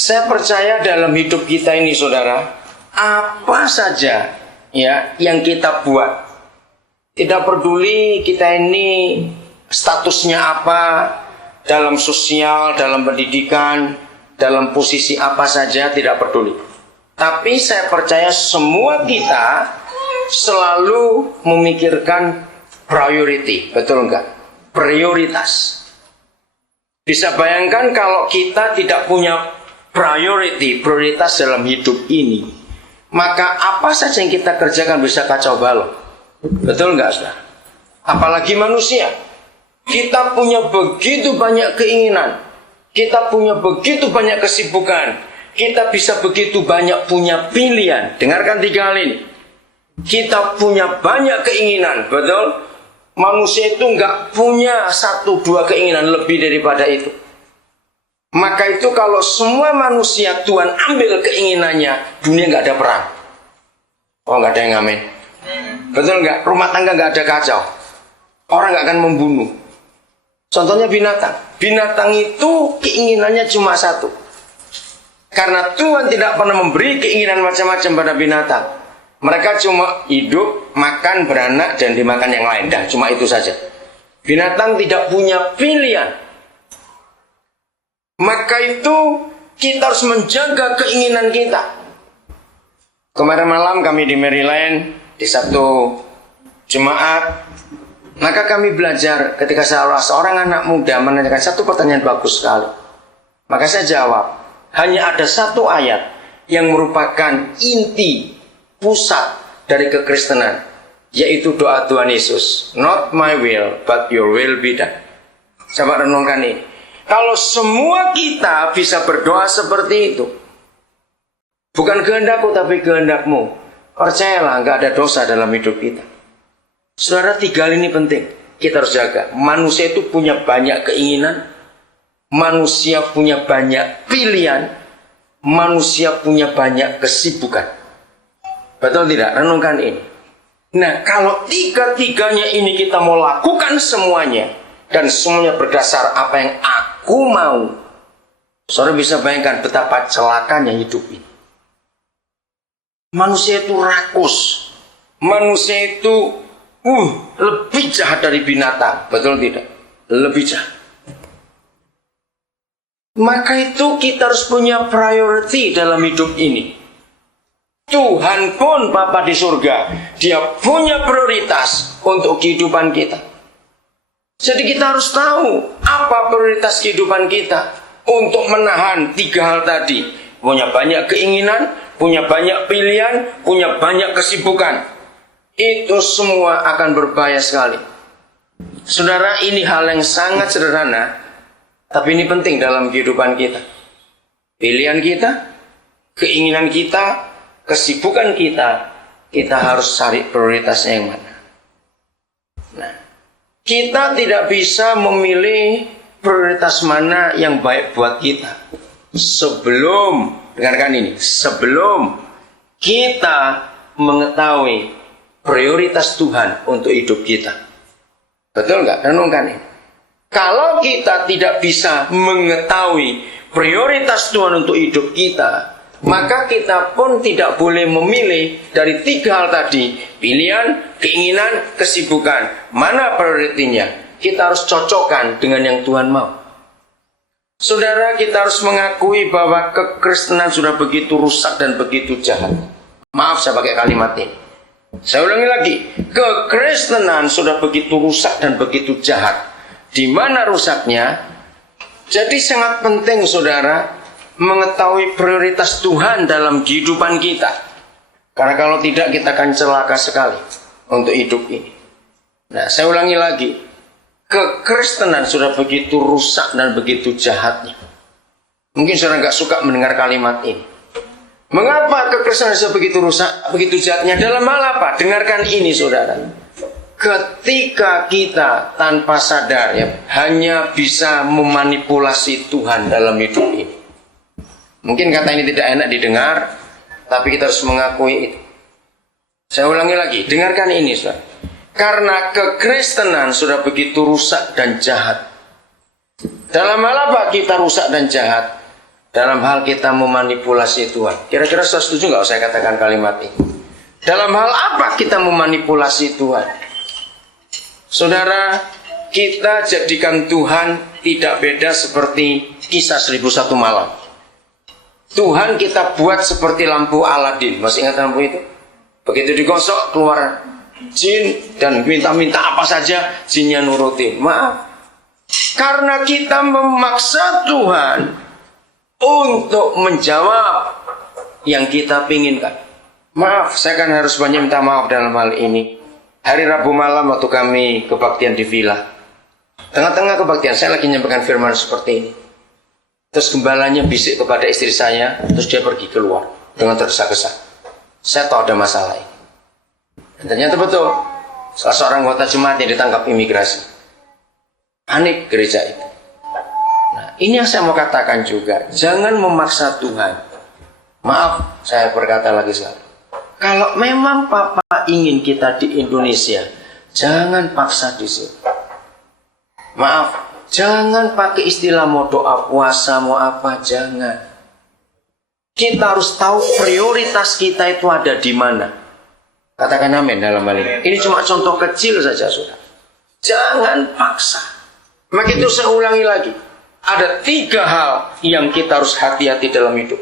Saya percaya dalam hidup kita ini, saudara, apa saja ya yang kita buat, tidak peduli kita ini statusnya apa, dalam sosial, dalam pendidikan, dalam posisi apa saja, tidak peduli. Tapi saya percaya semua kita selalu memikirkan priority, betul enggak? Prioritas. Bisa bayangkan kalau kita tidak punya prioritas dalam hidup ini, maka apa saja yang kita kerjakan bisa kacau balau. Betul enggak, saudara? Apalagi manusia. Kita punya begitu banyak keinginan, kita punya begitu banyak kesibukan, kita bisa begitu banyak punya pilihan. Dengarkan 3 hal ini. Kita punya banyak keinginan, betul? Manusia itu enggak punya 1-2 keinginan, lebih daripada itu. Maka itu kalau semua manusia Tuhan ambil keinginannya, dunia nggak ada perang. Oh, nggak ada yang ngamen. Betul nggak? Rumah tangga nggak ada kacau. Orang nggak akan membunuh. Contohnya binatang. Binatang itu keinginannya cuma 1. Karena Tuhan tidak pernah memberi keinginan macam-macam pada binatang. Mereka cuma hidup, makan, beranak, dan dimakan yang lain. Dan cuma itu saja. Binatang tidak punya pilihan. Maka itu kita harus menjaga keinginan kita. Kemarin malam kami di Maryland, di satu jemaat, maka kami belajar ketika seorang anak muda menanyakan satu pertanyaan bagus sekali. Maka saya jawab, hanya ada 1 ayat yang merupakan inti, pusat dari kekristenan, yaitu doa Tuhan Yesus. Not my will, but your will be done. Coba renungkan ini. Kalau semua kita bisa berdoa seperti itu, bukan kehendakku tapi kehendakmu, percayalah nggak ada dosa dalam hidup kita. Saudara, 3 hal ini penting, kita harus jaga. Manusia itu punya banyak keinginan, manusia punya banyak pilihan, manusia punya banyak kesibukan. Betul tidak? Renungkan ini. Nah, kalau 3-tiganya ini kita mau lakukan semuanya, dan semuanya berdasar apa yang aku mau, saudara bisa bayangkan betapa celakanya hidup ini. Manusia itu rakus. Manusia itu lebih jahat dari binatang. Betul tidak? Lebih jahat. Maka itu kita harus punya priority dalam hidup ini. Tuhan pun Bapa di surga, Dia punya prioritas untuk kehidupan kita. Jadi kita harus tahu apa prioritas kehidupan kita untuk menahan 3 hal tadi. Punya banyak keinginan, punya banyak pilihan, punya banyak kesibukan. Itu semua akan berbahaya sekali. Saudara, ini hal yang sangat sederhana, tapi ini penting dalam kehidupan kita. Pilihan kita, keinginan kita, kesibukan kita harus cari prioritasnya yang mana. Nah, kita tidak bisa memilih prioritas mana yang baik buat kita sebelum, dengarkan ini, sebelum kita mengetahui prioritas Tuhan untuk hidup kita. Betul nggak? Renungkan ini. Kalau kita tidak bisa mengetahui prioritas Tuhan untuk hidup kita, maka kita pun tidak boleh memilih dari 3 hal tadi. Pilihan, keinginan, kesibukan. Mana prioritinya? Kita harus cocokkan dengan yang Tuhan mau. Saudara, kita harus mengakui bahwa kekristenan sudah begitu rusak dan begitu jahat. Maaf saya pakai kalimat ini. Saya ulangi lagi. Kekristenan sudah begitu rusak dan begitu jahat. Di mana rusaknya? Jadi sangat penting, saudara, mengetahui prioritas Tuhan dalam kehidupan kita. Karena kalau tidak, kita akan celaka sekali untuk hidup ini. Nah, saya ulangi lagi. Kekristenan sudah begitu rusak dan begitu jahatnya. Mungkin saudara nggak suka mendengar kalimat ini. Mengapa kekristenan sudah begitu rusak, begitu jahatnya? Dalam hal apa? Dengarkan ini, saudara. Ketika kita tanpa sadar hanya bisa memanipulasi Tuhan dalam hidup ini. Mungkin kata ini tidak enak didengar, tapi kita harus mengakui itu. Saya ulangi lagi, dengarkan ini, saudara. Karena kekristenan sudah begitu rusak dan jahat. Dalam hal apa kita rusak dan jahat? dalam hal kita memanipulasi Tuhan. Kira-kira saya setuju nggak saya katakan kalimat ini? Dalam hal apa kita memanipulasi Tuhan? Saudara, kita jadikan Tuhan tidak beda seperti Kisah 1001 Malam. Tuhan kita buat seperti lampu Aladin. Masih ingat lampu itu? Begitu digosok keluar jin dan minta-minta apa saja, jinnya nurutin. Maaf, karena kita memaksa Tuhan untuk menjawab yang kita pinginkan. Maaf, saya kan harus banyak minta maaf dalam hal ini. Hari Rabu malam waktu kami kebaktian di villa, tengah-tengah kebaktian saya lagi menyampaikan firman seperti ini. Terus gembalanya bisik kepada istri saya, terus dia pergi keluar dengan tergesa-gesa. Saya tahu ada masalah ini. Dan ternyata betul, salah seorang anggota jemaat yang ditangkap imigrasi. Panik gereja itu. Nah, ini yang saya mau katakan juga. Jangan memaksa Tuhan. Maaf, saya berkata lagi sekali. Kalau memang Papa ingin kita di Indonesia, jangan paksa di sini. Maaf, jangan pakai istilah mau doa puasa, mau apa, jangan. Kita harus tahu prioritas kita itu ada di mana. Katakan amin dalam hal ini. Ini cuma contoh kecil saja, saudara. Jangan paksa. Maka itu saya ulangi lagi. Ada 3 hal yang kita harus hati-hati dalam hidup.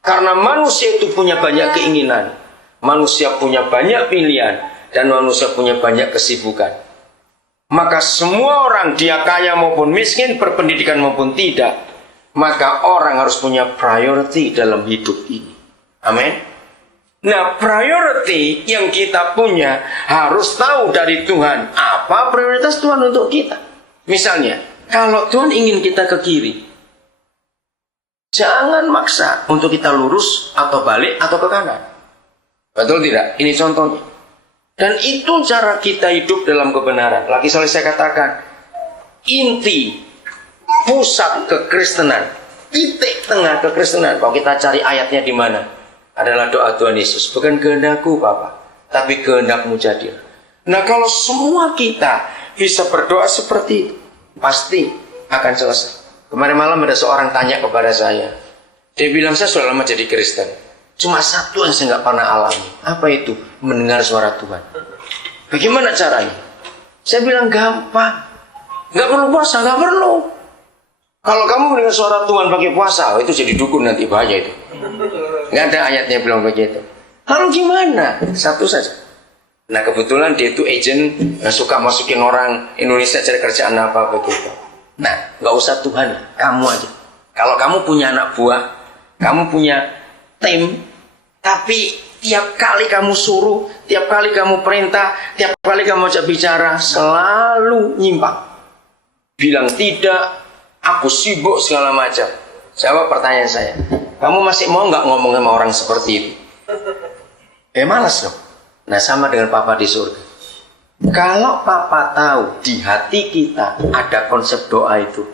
Karena manusia itu punya banyak keinginan. Manusia punya banyak pilihan. Dan manusia punya banyak kesibukan. Maka semua orang, dia kaya maupun miskin, berpendidikan maupun tidak, maka orang harus punya priority dalam hidup ini. Amin. Nah, priority yang kita punya harus tahu dari Tuhan. Apa prioritas Tuhan untuk kita? Misalnya, kalau Tuhan ingin kita ke kiri, jangan maksa untuk kita lurus atau balik atau ke kanan. Betul tidak? Ini contohnya. Dan itu cara kita hidup dalam kebenaran. Lagi sekali saya katakan, inti, pusat kekristenan, titik tengah kekristenan. Kalau kita cari ayatnya di mana? Adalah doa Tuhan Yesus. Bukan kehendakku Bapa, tapi kehendakmu jadilah. Nah, kalau semua kita bisa berdoa seperti itu, pasti akan selesai. Kemarin malam ada seorang tanya kepada saya. Dia bilang, saya sudah lama jadi Kristen, cuma satu yang saya nggak pernah alami. Apa itu? Mendengar suara Tuhan. Bagaimana caranya? Saya bilang gampang. Nggak perlu puasa, nggak perlu. Kalau kamu mendengar suara Tuhan pakai puasa, itu jadi dukun nanti, bahaya itu. Nggak ada ayatnya bilang begitu. Lalu gimana? Satu saja. Nah, kebetulan dia itu agent, suka masukin orang Indonesia cari kerjaan apa begitu. Nah, nggak usah Tuhan, kamu aja. Kalau kamu punya anak buah, kamu punya tim, tapi tiap kali kamu suruh, tiap kali kamu perintah, tiap kali kamu ajak bicara, selalu nyimpang. Bilang tidak, aku sibuk segala macam. Jawab pertanyaan saya. Kamu masih mau nggak ngomong sama orang seperti itu? Malas dong. Nah, sama dengan Papa di surga. Kalau Papa tahu di hati kita ada konsep doa itu,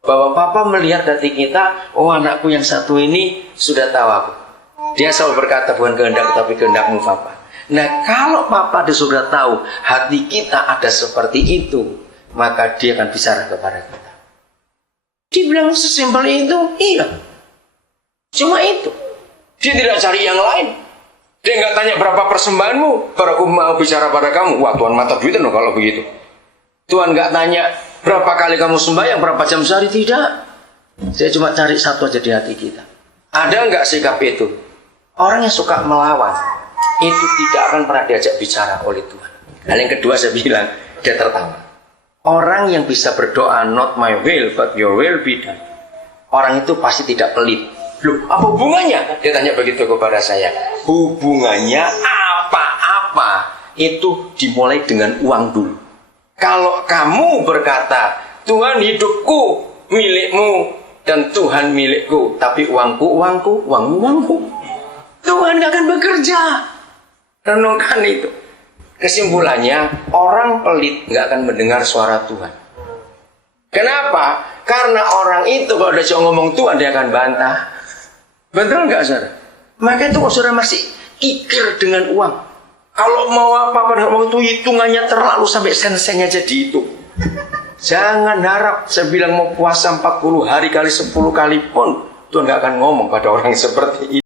bahwa Papa melihat hati kita, oh anakku yang satu ini sudah tahu aku. Dia selalu berkata bukan kehendak tapi kehendakmu Papa. Nah, kalau Papa di surga tahu hati kita ada seperti itu, maka dia akan bicara kepada kita. Dibilang sesimpel itu, iya. Cuma itu. Dia tidak cari yang lain. Dia nggak tanya berapa persembahanmu, baru aku mau bicara pada kamu. Wah, Tuhan mata duitan loh kalau begitu. Tuhan nggak tanya berapa kali kamu sembahyang, berapa jam sehari, tidak. Saya cuma cari satu aja di hati kita. Ada nggak sikap itu? Orang yang suka melawan, itu tidak akan pernah diajak bicara oleh Tuhan. Hal yang kedua saya bilang, dia tertawa. Orang yang bisa berdoa, not my will, but your will be done. Orang itu pasti tidak pelit. Loh, apa hubungannya? Dia tanya begitu kepada saya. Hubungannya apa-apa itu dimulai dengan uang dulu. Kalau kamu berkata, Tuhan hidupku milikmu dan Tuhan milikku, tapi uangku, uangmu. Tuhan gak akan bekerja. Renungkan itu. Kesimpulannya, orang pelit gak akan mendengar suara Tuhan. Kenapa? Karena orang itu kalau udah jauh ngomong Tuhan, dia akan bantah. Betul nggak, saudara? Maka itu kalau saudara masih kikir dengan uang, kalau mau apa pada waktu itu hitungannya terlalu sampai sen-sennya jadi itu. Jangan harap, saya bilang mau puasa 40 hari kali 10 kali pun Tuhan nggak akan ngomong pada orang seperti itu.